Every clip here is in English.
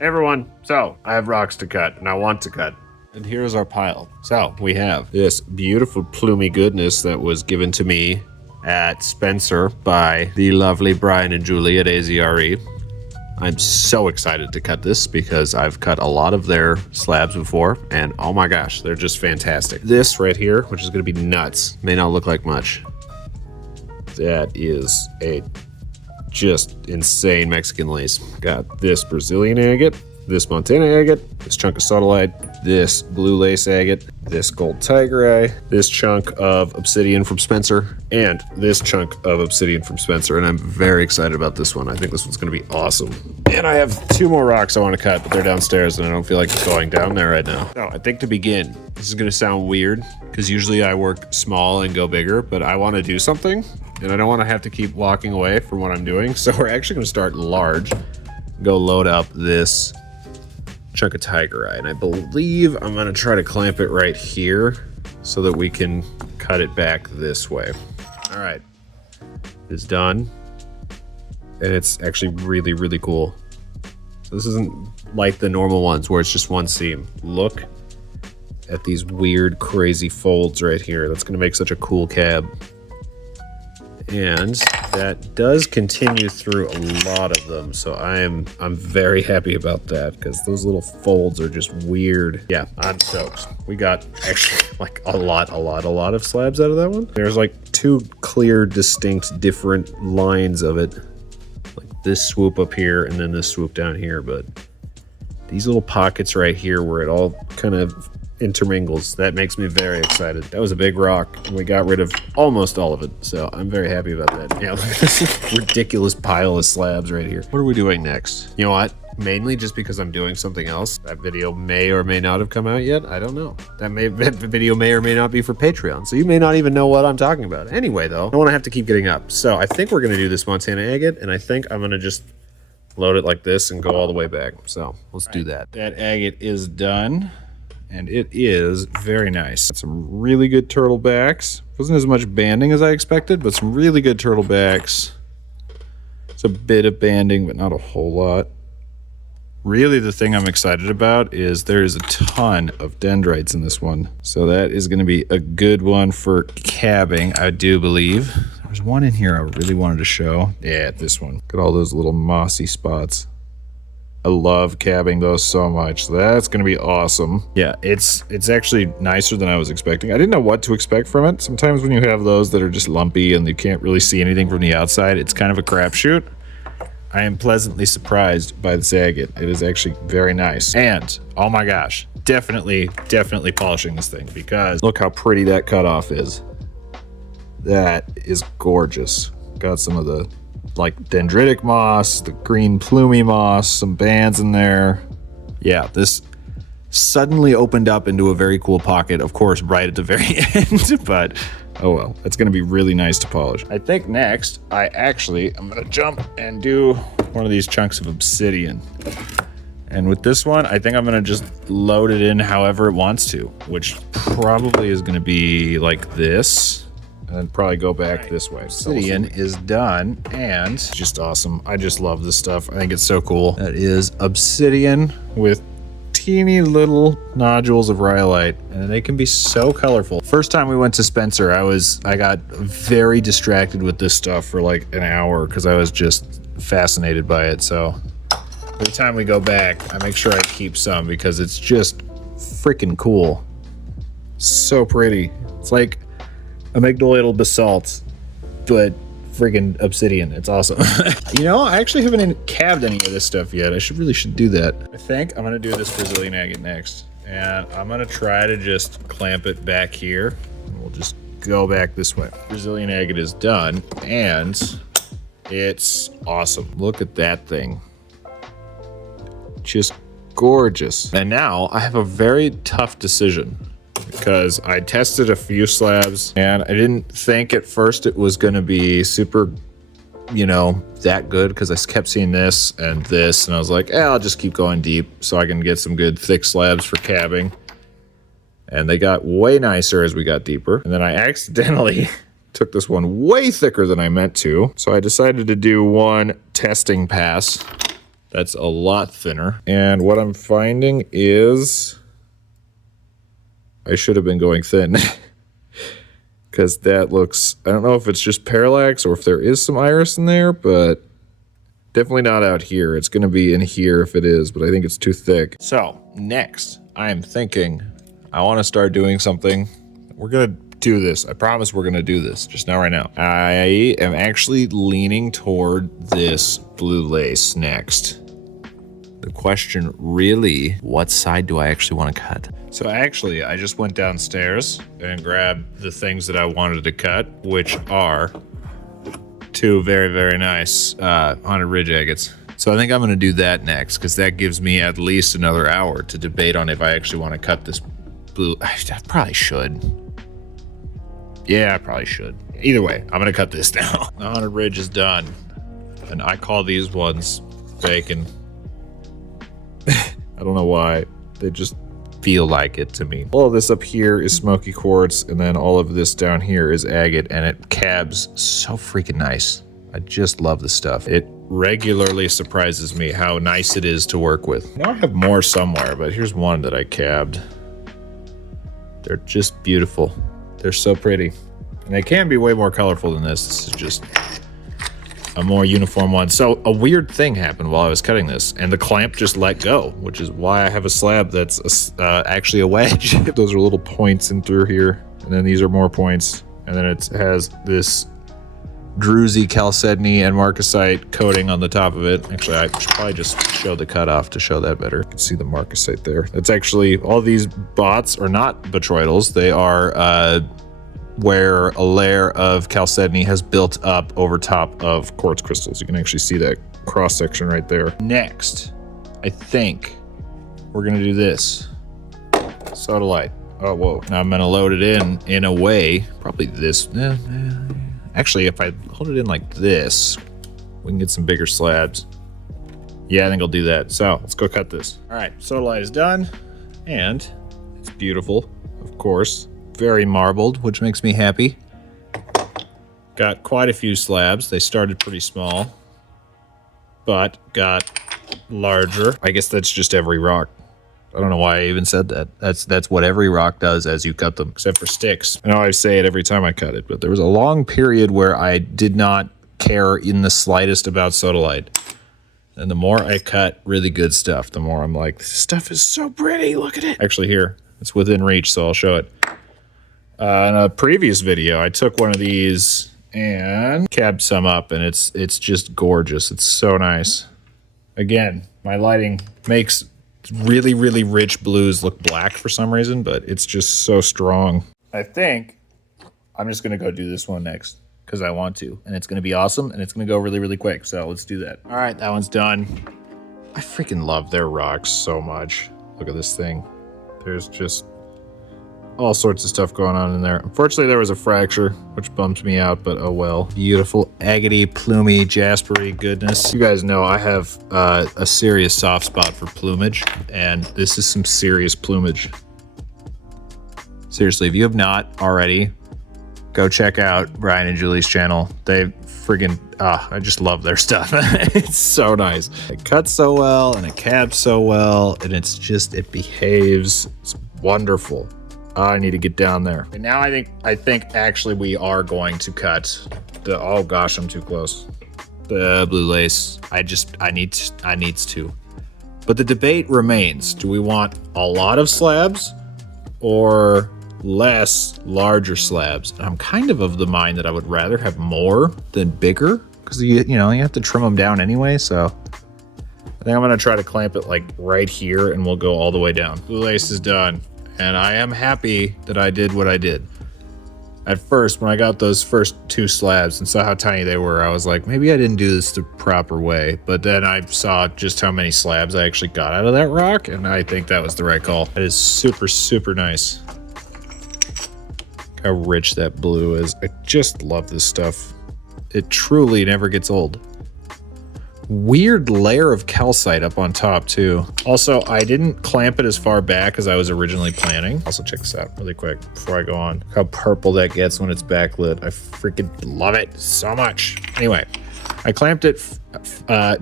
Hey everyone, so I have rocks to cut, and I want to cut. And here's our pile. So we have this beautiful Plumey goodness that was given to me at Spencer by the lovely Brian and Julie at AZRE. I'm so excited to cut this because I've cut a lot of their slabs before, and oh my gosh, they're just fantastic. This right here, which is gonna be nuts, may not look like much. That is a just insane Mexican lace. Got this Brazilian agate, this Montana agate, this chunk of Sodalite, this blue lace agate, this gold tiger eye, this chunk of obsidian from Spencer, and this chunk of obsidian from Spencer. And I'm very excited about this one. I think this one's gonna be awesome. And I have two more rocks I want to cut, but they're downstairs and I don't feel like going down there right now. So I think to begin, this is gonna sound weird because usually I work small and go bigger, but I want to do something and I don't want to have to keep walking away from what I'm doing. So we're actually going to start large, go load up this chunk of tiger eye. And I believe I'm going to try to clamp it right here so that we can cut it back this way. All right, it's done. And it's actually really, really cool. So this isn't like the normal ones where it's just one seam. Look at these weird, crazy folds right here. That's going to make such a cool cab. And that does continue through a lot of them, so I'm very happy about that because those little folds are just weird. Yeah, I'm stoked. We got actually like a lot of slabs out of that one. There's like two clear, distinct, different lines of it, like this swoop up here and then this swoop down here. But these little pockets right here where it all kind of intermingles, that makes me very excited. That was a big rock and we got rid of almost all of it, so I'm very happy about that. Yeah, look at this ridiculous pile of slabs right here. What are we doing next? You know what, mainly just because I'm doing something else. That video may or may not have come out yet. I don't know. That video may or may not be for Patreon, so you may not even know what I'm talking about. Anyway though, I don't want to have to keep getting up, so I think we're going to do this Montana agate, and I think I'm going to just load it like this and go all the way back. So let's do that. That agate is done. And it is very nice. Some really good turtle backs. Wasn't as much banding as I expected, but some really good turtle backs. It's a bit of banding, but not a whole lot. Really, the thing I'm excited about is there is a ton of dendrites in this one. So that is going to be a good one for cabbing, I do believe. There's one in here I really wanted to show. Yeah, this one. Look at all those little mossy spots. I love cabbing those so much. That's gonna be awesome. Yeah, it's actually nicer than I was expecting. I didn't know what to expect from it. Sometimes when you have those that are just lumpy and you can't really see anything from the outside, it's kind of a crapshoot. I am pleasantly surprised by this agate. It is actually very nice. And, oh my gosh, definitely polishing this thing because look how pretty that cutoff is. That is gorgeous. Got some of the like dendritic moss, the green plumy moss, some bands in there. Yeah, this suddenly opened up into a very cool pocket, of course, right at the very end, but oh well, it's gonna be really nice to polish. I think next, I'm gonna jump and do one of these chunks of obsidian. And with this one, I think I'm gonna just load it in however it wants to, which probably is gonna be like this. And probably go back this way. Obsidian is done and just awesome. I just love this stuff. I think it's so cool. That is obsidian with teeny little nodules of rhyolite, and they can be so colorful. First time we went to Spencer, I got very distracted with this stuff for like an hour because I was just fascinated by it. So every time we go back, I make sure I keep some because it's just freaking cool. So pretty. It's like amygdaloidal basalt, but friggin' obsidian. It's awesome. You know, I actually haven't cabbed any of this stuff yet. I really should do that. I think I'm gonna do this Brazilian agate next, and I'm gonna try to just clamp it back here, and we'll just go back this way. Brazilian agate is done, and it's awesome. Look at that thing. Just gorgeous. And now I have a very tough decision, because I tested a few slabs and I didn't think at first it was going to be super, you know, that good because I kept seeing this and this and I was like, I'll just keep going deep so I can get some good thick slabs for cabbing. And they got way nicer as we got deeper. And then I accidentally took this one way thicker than I meant to. So I decided to do one testing pass That's a lot thinner. And what I'm finding is I should have been going thin. Because that looks, I don't know if it's just parallax or if there is some iris in there, but definitely not out here. It's going to be in here if it is, but I think it's too thick. So next, I'm thinking I want to start doing something. We're going to do this. I promise we're going to do this just now, right now. I am actually leaning toward this blue lace next. The question really, what side do I actually want to cut? So actually, I just went downstairs and grabbed the things that I wanted to cut, which are two very, very nice Haunted Ridge agates. So I think I'm going to do that next, because that gives me at least another hour to debate on if I actually want to cut this blue. I probably should. Yeah, I probably should. Either way, I'm going to cut this now. The Haunted Ridge is done, and I call these ones bacon. I don't know why. They just feel like it to me. All of this up here is smoky quartz, and then all of this down here is agate, and it cabs so freaking nice. I just love this stuff. It regularly surprises me how nice it is to work with. I know I have more somewhere, but here's one that I cabbed. They're just beautiful. They're so pretty. And they can be way more colorful than this. This is just a more uniform one. So a weird thing happened while I was cutting this, and the clamp just let go, which is why I have a slab that's actually a wedge. Those are little points in through here, and then these are more points, and then it has this druzy chalcedony and marcasite coating on the top of it. Actually, I should probably just show the cutoff to show that better. You can see the marcasite there. That's actually, all these bots are not botryoidals. They are where a layer of chalcedony has built up over top of quartz crystals. You can actually see that cross section right there. Next, I think we're gonna do this. Sodalite. Oh, whoa. Now I'm gonna load it in a way, probably this. Actually, if I hold it in like this, we can get some bigger slabs. Yeah, I think I'll do that. So let's go cut this. All right, Sodalite is done, and it's beautiful, of course. Very marbled, which makes me happy. Got quite a few slabs. They started pretty small, but got larger. I guess that's just every rock. I don't know why I even said that. That's what every rock does as you cut them, except for sticks. I know I say it every time I cut it, but there was a long period where I did not care in the slightest about Sodalite. And the more I cut really good stuff, the more I'm like, this stuff is so pretty, look at it. Actually here, it's within reach, so I'll show it. In a previous video, I took one of these and cabbed some up, and it's just gorgeous. It's so nice. Again, my lighting makes really, really rich blues look black for some reason, but it's just so strong. I think I'm just gonna go do this one next because I want to, and it's gonna be awesome, and it's gonna go really, really quick, so let's do that. All right, that one's done. I freaking love their rocks so much. Look at this thing. There's just all sorts of stuff going on in there. Unfortunately, there was a fracture, which bummed me out, but oh well. Beautiful agate, plumey, jaspery goodness. You guys know I have a serious soft spot for plumage, and this is some serious plumage. Seriously, if you have not already, go check out Brian and Julie's channel. They friggin', I just love their stuff. It's so nice. It cuts so well, and it cabs so well, and it's just, it behaves. It's wonderful. I need to get down there. And now I think actually we are going to cut the, oh gosh, I'm too close. The blue lace. I needs to. But the debate remains. Do we want a lot of slabs or less larger slabs? And I'm kind of the mind that I would rather have more than bigger, because you have to trim them down anyway. So I think I'm gonna try to clamp it like right here, and we'll go all the way down. Blue lace is done. And I am happy that I did what I did. At first, when I got those first two slabs and saw how tiny they were, I was like, maybe I didn't do this the proper way. But then I saw just how many slabs I actually got out of that rock, and I think that was the right call. It is super, super nice. Look how rich that blue is. I just love this stuff. It truly never gets old. Weird layer of calcite up on top too. Also, I didn't clamp it as far back as I was originally planning. Also, check this out really quick before I go on. Look how purple that gets when it's backlit. I freaking love it so much. Anyway, I clamped it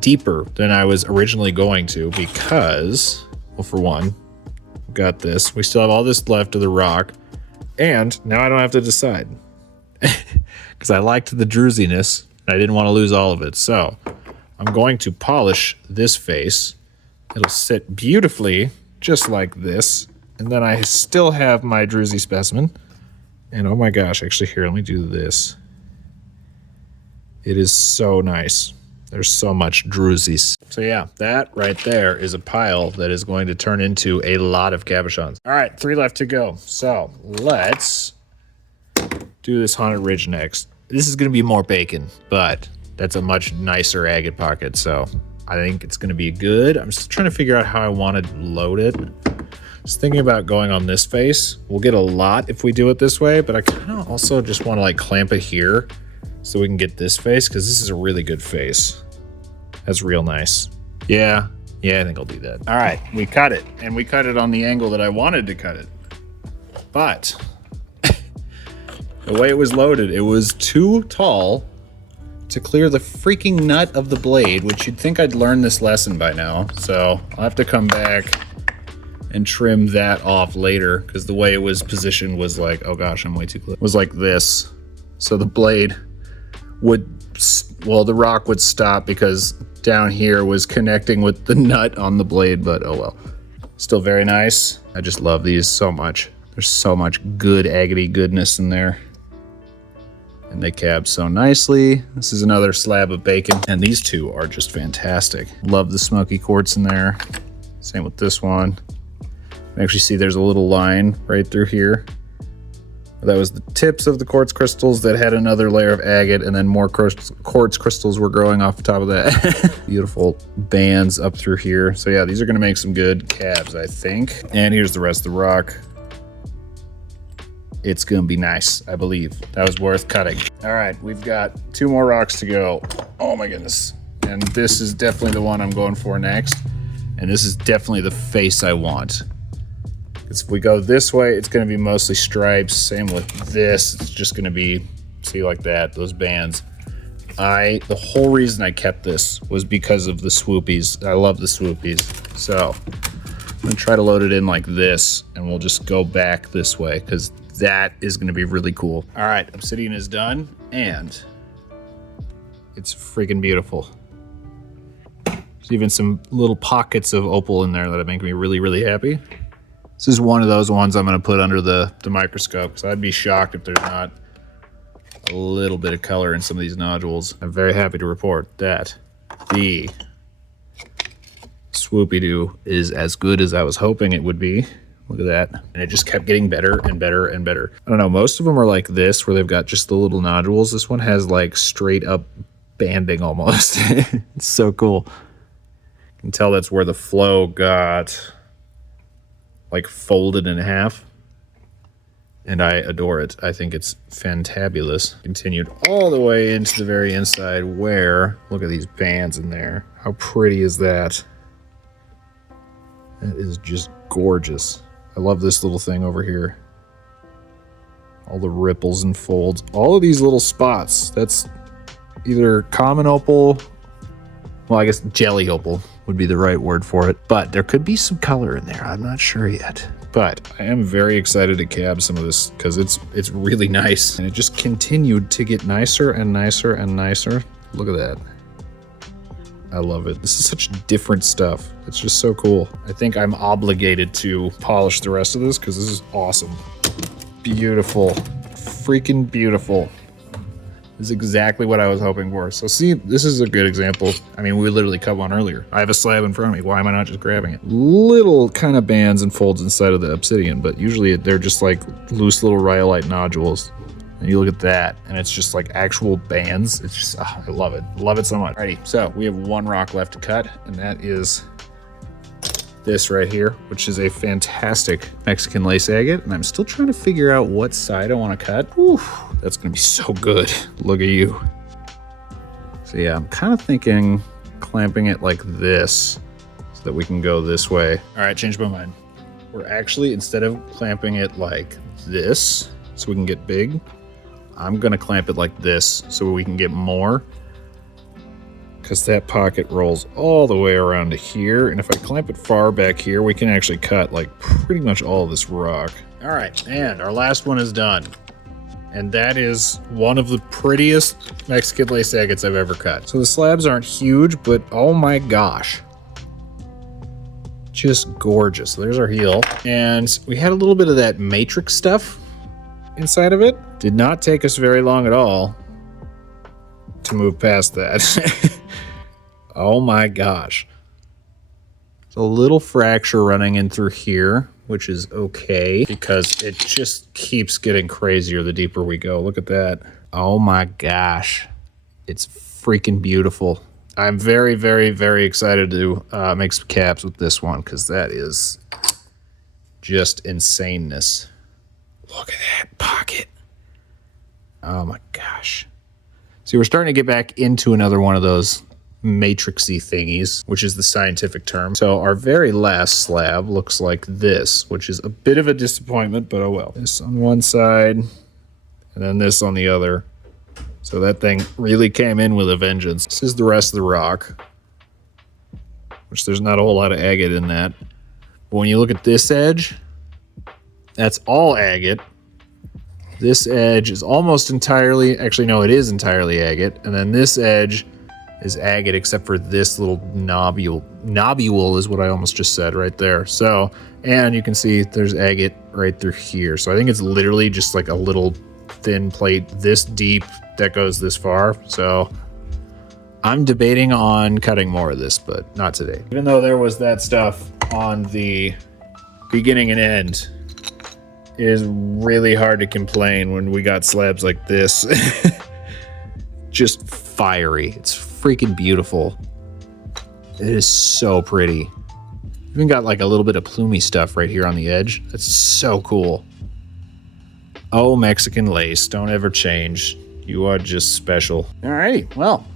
deeper than I was originally going to because, well, for one, got this. We still have all this left of the rock, and now I don't have to decide because I liked the drusiness and I didn't want to lose all of it. So I'm going to polish this face. It'll sit beautifully just like this, and then I still have my druzy specimen. And oh my gosh, actually here, let me do this. It is so nice. There's so much druzies. So yeah, that right there is a pile that is going to turn into a lot of cabochons. All right, 3 left to go. So let's do this Haunted Ridge next. This is gonna be more bacon, but that's a much nicer agate pocket. So I think it's gonna be good. I'm still trying to figure out how I wanna load it. Just thinking about going on this face. We'll get a lot if we do it this way, but I kind of also just want to like clamp it here so we can get this face, because this is a really good face. That's real nice. Yeah, I think I'll do that. All right, we cut it, and we cut it on the angle that I wanted to cut it. But the way it was loaded, it was too tall to clear the freaking nut of the blade, which you'd think I'd learn this lesson by now. So I'll have to come back and trim that off later, because the way it was positioned was like, oh gosh, I'm way too close. It was like this. So the blade would, well, the rock would stop because down here was connecting with the nut on the blade, but oh well. Still very nice. I just love these so much. There's so much good agate goodness in there. And they cab so nicely. This is another slab of bacon, and these two are just fantastic. Love the smoky quartz in there. Same with this one. You actually see there's a little line right through here. That was the tips of the quartz crystals that had another layer of agate, and then more quartz crystals were growing off the top of that. Beautiful bands up through here. So yeah, these are gonna make some good cabs, I think. And here's the rest of the rock. It's gonna be nice, I believe. That was worth cutting. All right, we've got 2 more rocks to go. Oh my goodness. And this is definitely the one I'm going for next. And this is definitely the face I want. If we go this way, it's gonna be mostly stripes. Same with this, it's just gonna be, see, like that, those bands. The whole reason I kept this was because of the swoopies. I love the swoopies. So I'm gonna try to load it in like this, and we'll just go back this way, because that is gonna be really cool. All right, obsidian is done, and it's freaking beautiful. There's even some little pockets of opal in there that make me really, really happy. This is one of those ones I'm gonna put under the microscope, because I'd be shocked if there's not a little bit of color in some of these nodules. I'm very happy to report that the swoopy-doo is as good as I was hoping it would be. Look at that. And it just kept getting better and better and better. I don't know, most of them are like this, where they've got just the little nodules. This one has like straight up banding almost. It's so cool. You can tell that's where the flow got like folded in half, and I adore it. I think it's fantabulous. Continued all the way into the very inside, where, look at these bands in there. How pretty is that? That is just gorgeous. I love this little thing over here. All the ripples and folds. All of these little spots. That's either common opal, well, I guess jelly opal would be the right word for it, but there could be some color in there. I'm not sure yet, but I am very excited to cab some of this, because it's really nice, and it just continued to get nicer and nicer and nicer. Look at that. I love it. This is such different stuff. It's just so cool. I think I'm obligated to polish the rest of this, because this is awesome. Beautiful. Freaking beautiful. This is exactly what I was hoping for. So see, this is a good example. I mean, we literally cut one earlier. I have a slab in front of me. Why am I not just grabbing it? Little kind of bands and folds inside of the obsidian, but usually they're just like loose little rhyolite nodules. And you look at that, and it's just like actual bands. It's just, I love it. Love it so much. Alrighty, so we have 1 rock left to cut, and that is this right here, which is a fantastic Mexican lace agate. And I'm still trying to figure out what side I want to cut. Ooh, that's gonna be so good. Look at you. So yeah, I'm kind of thinking clamping it like this so that we can go this way. All right, changed my mind. We're actually, instead of clamping it like this so we can get big, I'm gonna clamp it like this so we can get more. because that pocket rolls all the way around to here. And if I clamp it far back here, we can actually cut like pretty much all of this rock. All right, and our last one is done. And that is one of the prettiest Mexican lace agates I've ever cut. So the slabs aren't huge, but oh my gosh. Just gorgeous. There's our heel. And we had a little bit of that matrix stuff inside of it. Did not take us very long at all to move past that. Oh my gosh. There's a little fracture running in through here, which is okay because it just keeps getting crazier the deeper we go. Look at that. Oh my gosh. It's freaking beautiful. I'm very, very, very excited to make some caps with this one because that is just insaneness. Look at that pocket. Oh my gosh. See, we're starting to get back into another one of those matrixy thingies, which is the scientific term. So our very last slab looks like this, which is a bit of a disappointment, but oh well. This on one side, and then this on the other. So that thing really came in with a vengeance. This is the rest of the rock, which there's not a whole lot of agate in that. But when you look at this edge, that's all agate. This edge is almost entirely, actually no, it is entirely agate. And then this edge is agate except for this little nobule. Nobule is what I almost just said right there. So, and you can see there's agate right through here. So I think it's literally just like a little thin plate this deep that goes this far. So I'm debating on cutting more of this, but not today. Even though there was that stuff on the beginning and end, it is really hard to complain when we got slabs like this. Just fiery. It's freaking beautiful. It is so pretty. Even got like a little bit of Plumey stuff right here on the edge. That's so cool. Oh, Mexican lace, don't ever change. You are just special. All right, well,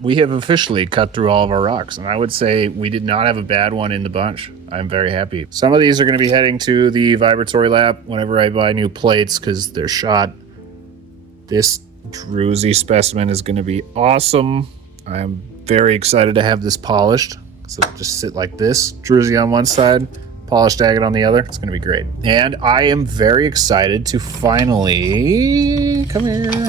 we have officially cut through all of our rocks, and I would say we did not have a bad one in the bunch. I'm very happy. Some of these are going to be heading to the vibratory lab whenever I buy new plates because they're shot. This druzy specimen is going to be awesome. I'm very excited to have this polished. So it'll just sit like this, druzy on one side, polished agate on the other. It's going to be great. And I am very excited to finally, come here,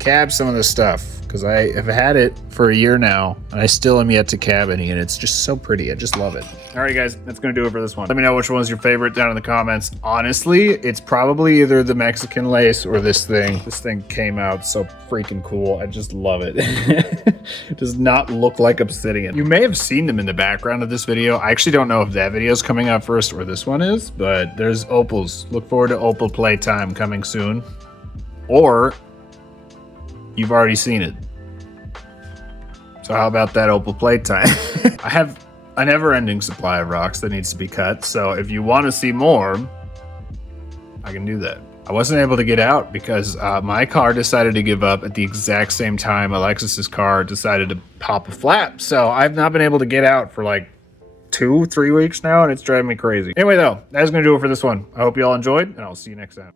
cab some of this stuff. Because I have had it for a year now, and I still am yet to cab any, and it's just so pretty. I just love it. All right, guys, that's going to do it for this one. Let me know which one was your favorite down in the comments. Honestly, it's probably either the Mexican lace or this thing. This thing came out so freaking cool. I just love it. It does not look like obsidian. You may have seen them in the background of this video. I actually don't know if that video is coming out first or this one is, but there's opals. Look forward to opal playtime coming soon. Or you've already seen it. So how about that opal playtime? I have a never-ending supply of rocks that needs to be cut, so if you want to see more, I can do that. I wasn't able to get out because my car decided to give up at the exact same time Alexis's car decided to pop a flap, so I've not been able to get out for like 2-3 weeks now, and it's driving me crazy. Anyway though, that's gonna do it for this one. I hope you all enjoyed, and I'll see you next time.